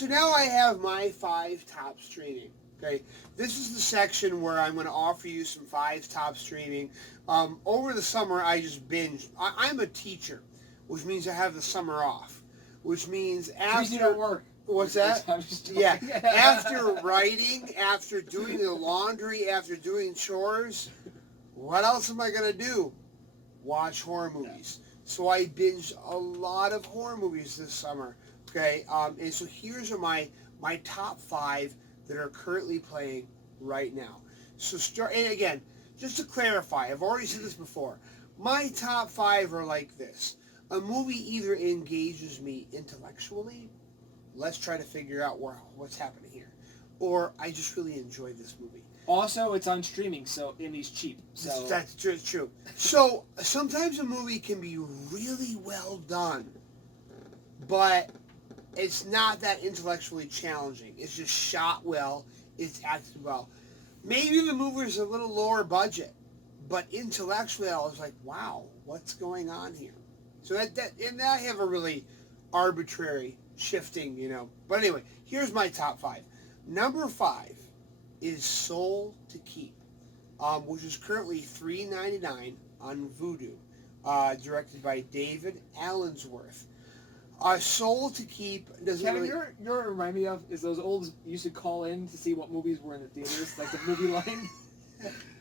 So now I have my 5 top streaming. Okay, this is the section where I'm going to offer you some 5 top streaming. Over the summer, I just binged. I'm a teacher, which means I have the summer off, which means Tracy after don't work. what's that? I'm just Yeah, joking. after writing, after doing the laundry, after doing chores, what else am I going to do? Watch horror movies. So I binged a lot of horror movies this summer. Okay, and so here's my top 5 that are currently playing right now. So start, and again, just to clarify, I've already said this before. My top 5 are like this: a movie either engages me intellectually, let's try to figure out what's happening here, or I just really enjoy this movie. Also, it's on streaming, so Indy's cheap. So That's true. So sometimes a movie can be really well done, but it's not that intellectually challenging. It's just shot well. It's acted well. Maybe the movie's a little lower budget, but intellectually I was like, wow, what's going on here? So and I have a really arbitrary shifting. But anyway, here's my top 5. Number 5 is Soul to Keep, which is currently $3.99 on Vudu, directed by David Allensworth. Soul to Keep doesn't Kevin, really... you're remind me of is those old you used to call in to see what movies were in the theaters, like the movie line.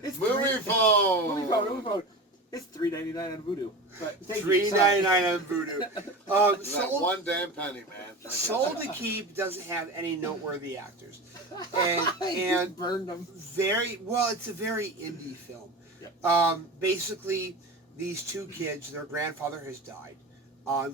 It's Movie phone. Movie phone. It's $3.99 on Vudu. But $3.99 on Vudu. Not Soul, one damn penny, man. Soul to Keep doesn't have any noteworthy actors, and and burned them. it's a very indie film. Yep. Basically, these 2 kids, their grandfather has died.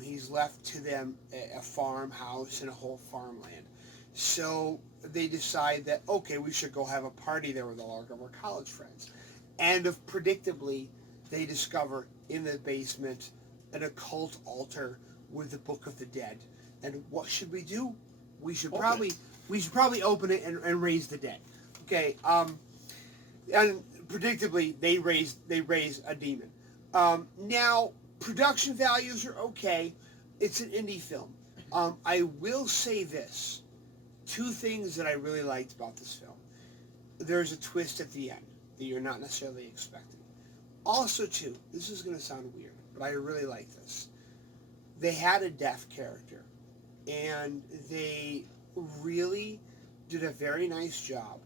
He's left to them a farmhouse and a whole farmland. So they decide that, okay, we should go have a party there with all of our college friends. And predictably, they discover in the basement an occult altar with the Book of the Dead. And what should we do? We should probably open it and raise the dead. Okay. And predictably, they raise a demon. Now, production values are okay. It's an indie film. I will say this. 2 things that I really liked about this film. There's a twist at the end that you're not necessarily expecting. Also, too, this is going to sound weird, but I really like this. They had a deaf character, and they really did a very nice job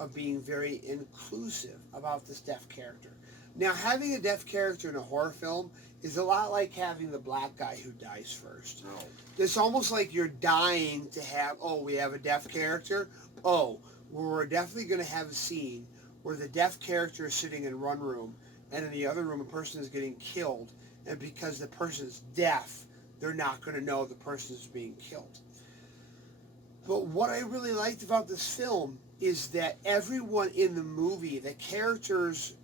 of being very inclusive about this deaf character. Now, having a deaf character in a horror film is a lot like having the black guy who dies first. No. It's almost like you're dying to have, we have a deaf character. We're definitely going to have a scene where the deaf character is sitting in one room, and in the other room a person is getting killed, and because the person's deaf, they're not going to know the person is being killed. But what I really liked about this film is that everyone in the movie, the characters,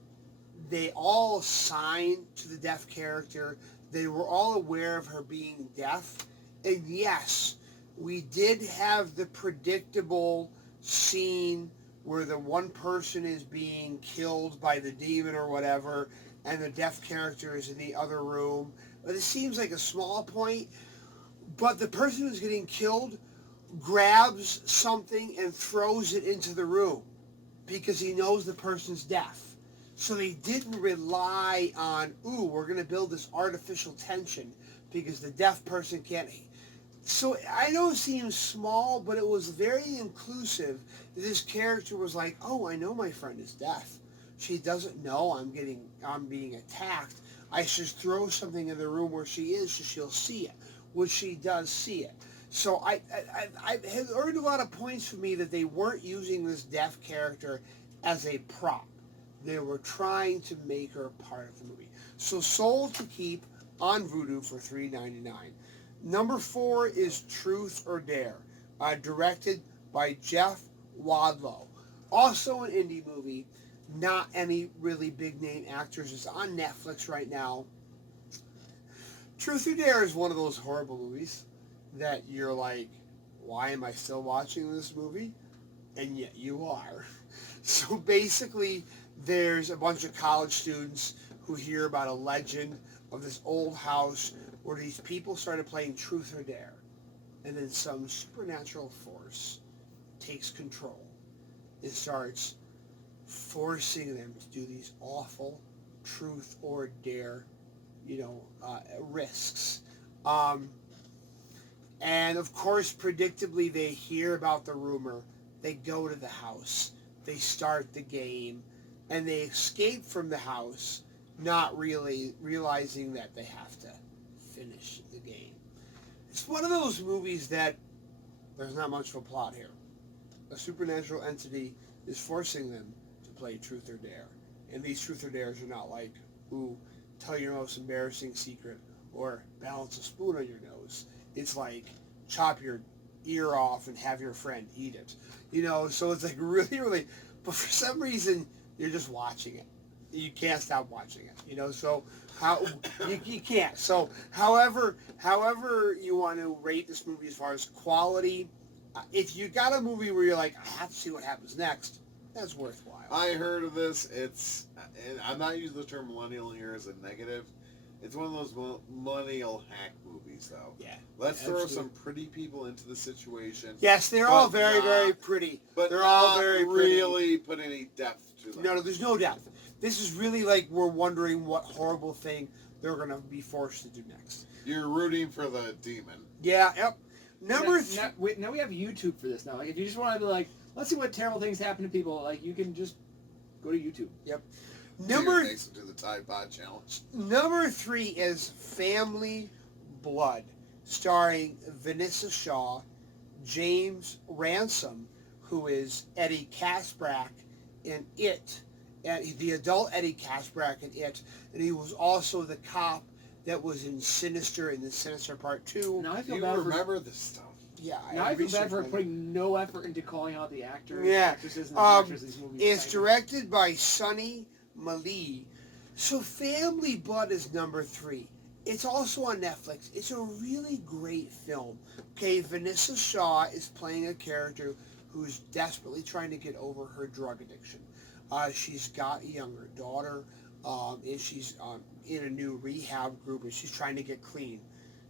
they all signed to the deaf character. They were all aware of her being deaf. And yes, we did have the predictable scene where the one person is being killed by the demon or whatever, and the deaf character is in the other room. But it seems like a small point. But the person who's getting killed grabs something and throws it into the room because he knows the person's deaf. So they didn't rely on, we're going to build this artificial tension because the deaf person can't. So I know it seems small, but it was very inclusive. This character was like, I know my friend is deaf. She doesn't know I'm being attacked. I should throw something in the room where she is so she'll see it, which she does see it. So I have earned a lot of points for me that they weren't using this deaf character as a prop. They were trying to make her part of the movie. So Soul to Keep on Vudu for $3.99. Number 4 is Truth or Dare, directed by Jeff Wadlow. Also an indie movie, not any really big name actors. It's on Netflix right now. Truth or Dare is one of those horrible movies that you're like, why am I still watching this movie? And yet you are. So basically, there's a bunch of college students who hear about a legend of this old house where these people started playing Truth or Dare. and then some supernatural force takes control and starts forcing them to do these awful truth or dare, risks. And of course, predictably, they hear about the rumor. They go to the house. They start the game, and they escape from the house, not really realizing that they have to finish the game. It's one of those movies that there's not much of a plot here. A supernatural entity is forcing them to play truth or dare. And these truth or dares are not like, ooh, tell your most embarrassing secret or balance a spoon on your nose. It's like, chop your ear off and have your friend eat it. So it's like really, really, but for some reason, you're just watching it. You can't stop watching it, so how, you can't. So however you want to rate this movie as far as quality, if you got a movie where you're like, I have to see what happens next, that's worthwhile. I heard of this. And I'm not using the term millennial here as a negative. It's one of those millennial hack movies, though. Yeah. Let's throw absolutely. some pretty people into the situation. Yes, they're but all very, not- very pretty. But They're all not very pretty. really put any depth to them. No, there's no depth. This is really like we're wondering what horrible thing they're going to be forced to do next. You're rooting for the demon. Yeah, yep. Number now we have YouTube for this now. Like, if you just want to be like, let's see what terrible things happen to people, like, you can just go to YouTube. number Makes it to the Tide Pod Challenge. number 3 is Family Blood, starring Vanessa Shaw, James Ransom, who is Eddie Kaspbrak in It, and the adult Eddie Kaspbrak in It, and he was also the cop that was in Sinister in the Sinister Part 2. Now I feel You bad remember this stuff. Yeah, Now I feel bad researched for my- putting no effort into calling out the actors, Yeah, actresses, and the directors of these movies. It's directed by Sonny Mali. So Family Blood is number 3. It's also on Netflix. It's a really great film. Okay, Vanessa Shaw is playing a character who's desperately trying to get over her drug addiction. She's got a younger daughter, and she's in a new rehab group, and she's trying to get clean.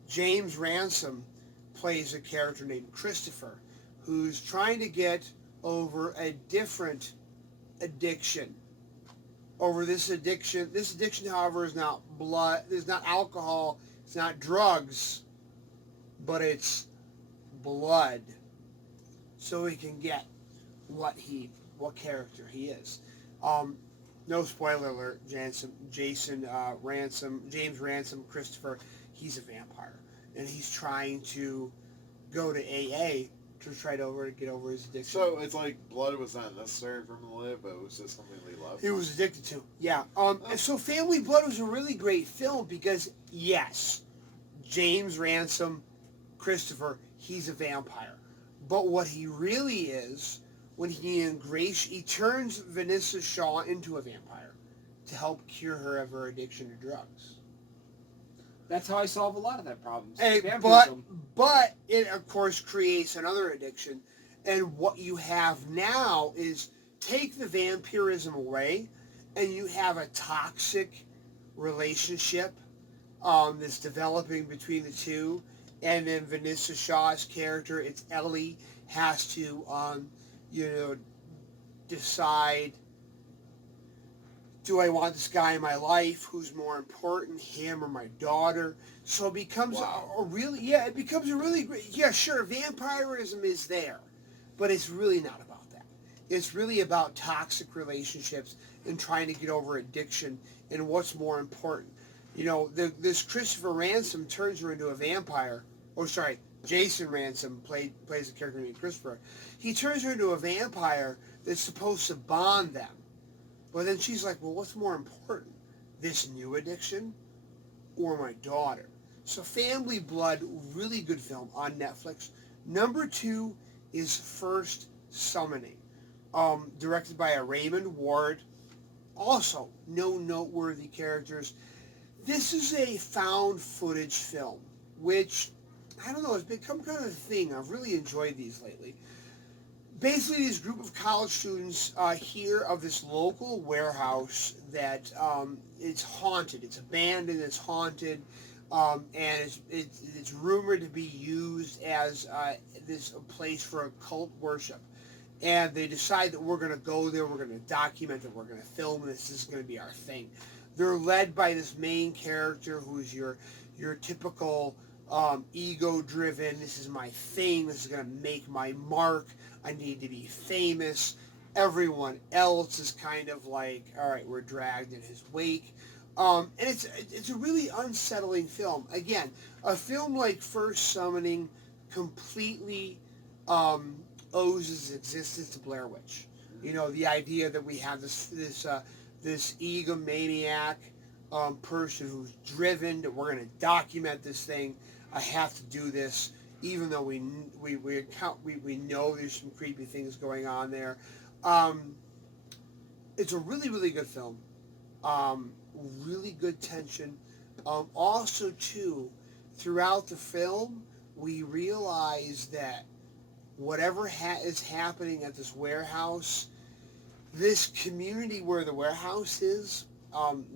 James Ransom plays a character named Christopher, who's trying to get over a different addiction. This addiction, however, is not blood, it's not alcohol, it's not drugs, but it's blood. So he can get what character he is. No spoiler alert, James Ransom, Christopher, he's a vampire. And he's trying to go to AA to try to get over his addiction. So it's like blood was not necessary for him to live, but it was just something he loved. He was addicted to, yeah. And so Family Blood was a really great film because, yes, James Ransom, Christopher, he's a vampire. But what he really is, when he turns Vanessa Shaw into a vampire to help cure her of her addiction to drugs. That's how I solve a lot of that problem. Hey, Vampirism. but it, of course, creates another addiction. And what you have now is take the vampirism away, and you have a toxic relationship that's developing between the two. And then Vanessa Shaw's character, it's Ellie, has to, decide, do I want this guy in my life? Who's more important, him or my daughter? So it becomes it becomes a really great, yeah, sure, vampirism is there, but it's really not about that. It's really about toxic relationships and trying to get over addiction and what's more important. This Christopher Ransom turns her into a vampire. Oh, sorry, Jason Ransom plays a character named Christopher. He turns her into a vampire that's supposed to bond them. But then she's like, well, what's more important? This new addiction or my daughter? So Family Blood, really good film on Netflix. Number 2 is First Summoning, directed by Raymond Ward. Also, no noteworthy characters. This is a found footage film, which, I don't know, it's become kind of a thing. I've really enjoyed these lately. Basically, this group of college students hear of this local warehouse that it's haunted. It's abandoned. It's haunted. and it's rumored to be used as this a place for occult worship. And they decide that we're going to go there, we're going to document it, we're going to film this is going to be our thing. They're led by this main character who's your typical ego-driven, this is my thing, this is going to make my mark, I need to be famous. Everyone else is kind of like, all right, we're dragged in his wake. And it's a really unsettling film. Again, a film like First Summoning completely owes its existence to Blair Witch. You know, the idea that we have this egomaniac person who's driven, that we're going to document this thing. I have to do this, even though we know there's some creepy things going on there. It's a really, really good film. Really good tension. Also, too, throughout the film, we realize that whatever is happening at this warehouse, this community where the warehouse is,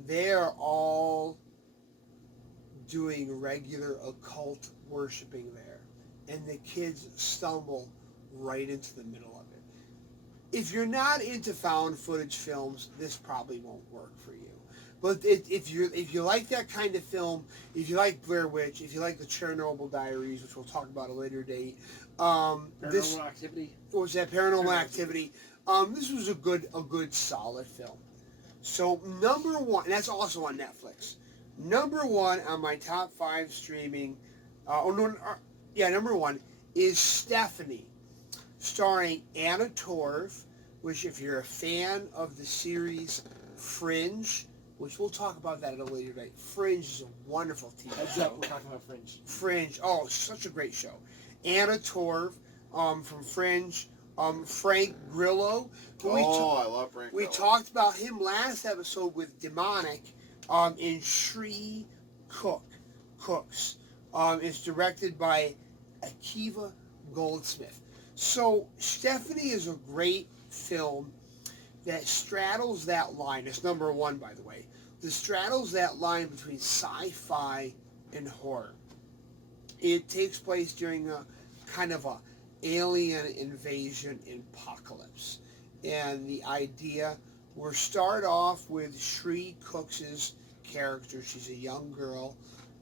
they're all doing regular occult worshiping there. And the kids stumble right into the middle of it. If you're not into found footage films, this probably won't work for you. But if you like that kind of film, if you like Blair Witch, if you like the Chernobyl Diaries, which we'll talk about at a later date, Paranormal Activity. What was that? Paranormal Activity. This was a good solid film. So number one, and that's also on Netflix. Number one on my top 5 streaming. Number one is Stephanie, starring Anna Torv, which if you're a fan of the series Fringe, which we'll talk about that at a later date. Fringe is a wonderful TV Heads show. up, we're talking about Fringe. Fringe, oh, such a great show. Anna Torv from Fringe, Frank Grillo. I love Frank Grillo. We talked about him last episode with Demonic in Shri Cooks. It's directed by Akiva Goldsmith. So Stephanie is a great film that straddles that line. It's number one, by the way. That straddles that line between sci-fi and horror. It takes place during a kind of a alien invasion apocalypse. And the idea, we'll start off with Shri Cooks' character. She's a young girl,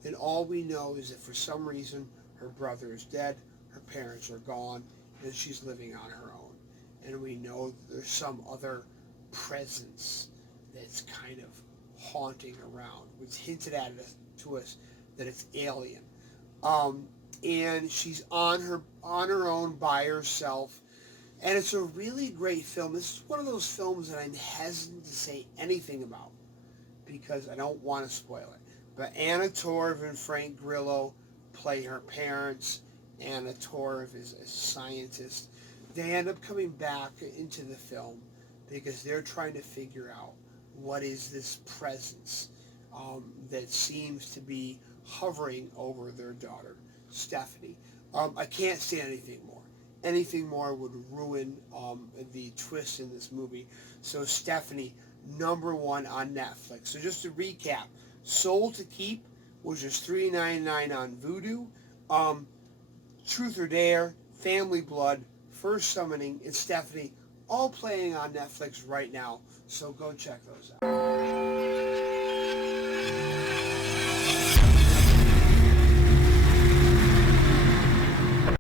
and all we know is that for some reason her brother is dead, her parents are gone, and she's living on her own. And we know there's some other presence that's kind of haunting around. It's hinted at to us that it's alien. And she's on her own by herself. And it's a really great film. This is one of those films that I'm hesitant to say anything about because I don't want to spoil it. But Anna Torv and Frank Grillo play her parents. Anna Torv is a scientist. They end up coming back into the film because they're trying to figure out what is this presence that seems to be hovering over their daughter, Stephanie. I can't say anything more. Anything more would ruin the twist in this movie. So Stephanie, number one on Netflix. So just to recap, Soul to Keep, which is $3.99 on Vudu. Truth or Dare, Family Blood, First Summoning, and Stephanie, all playing on Netflix right now. So go check those out.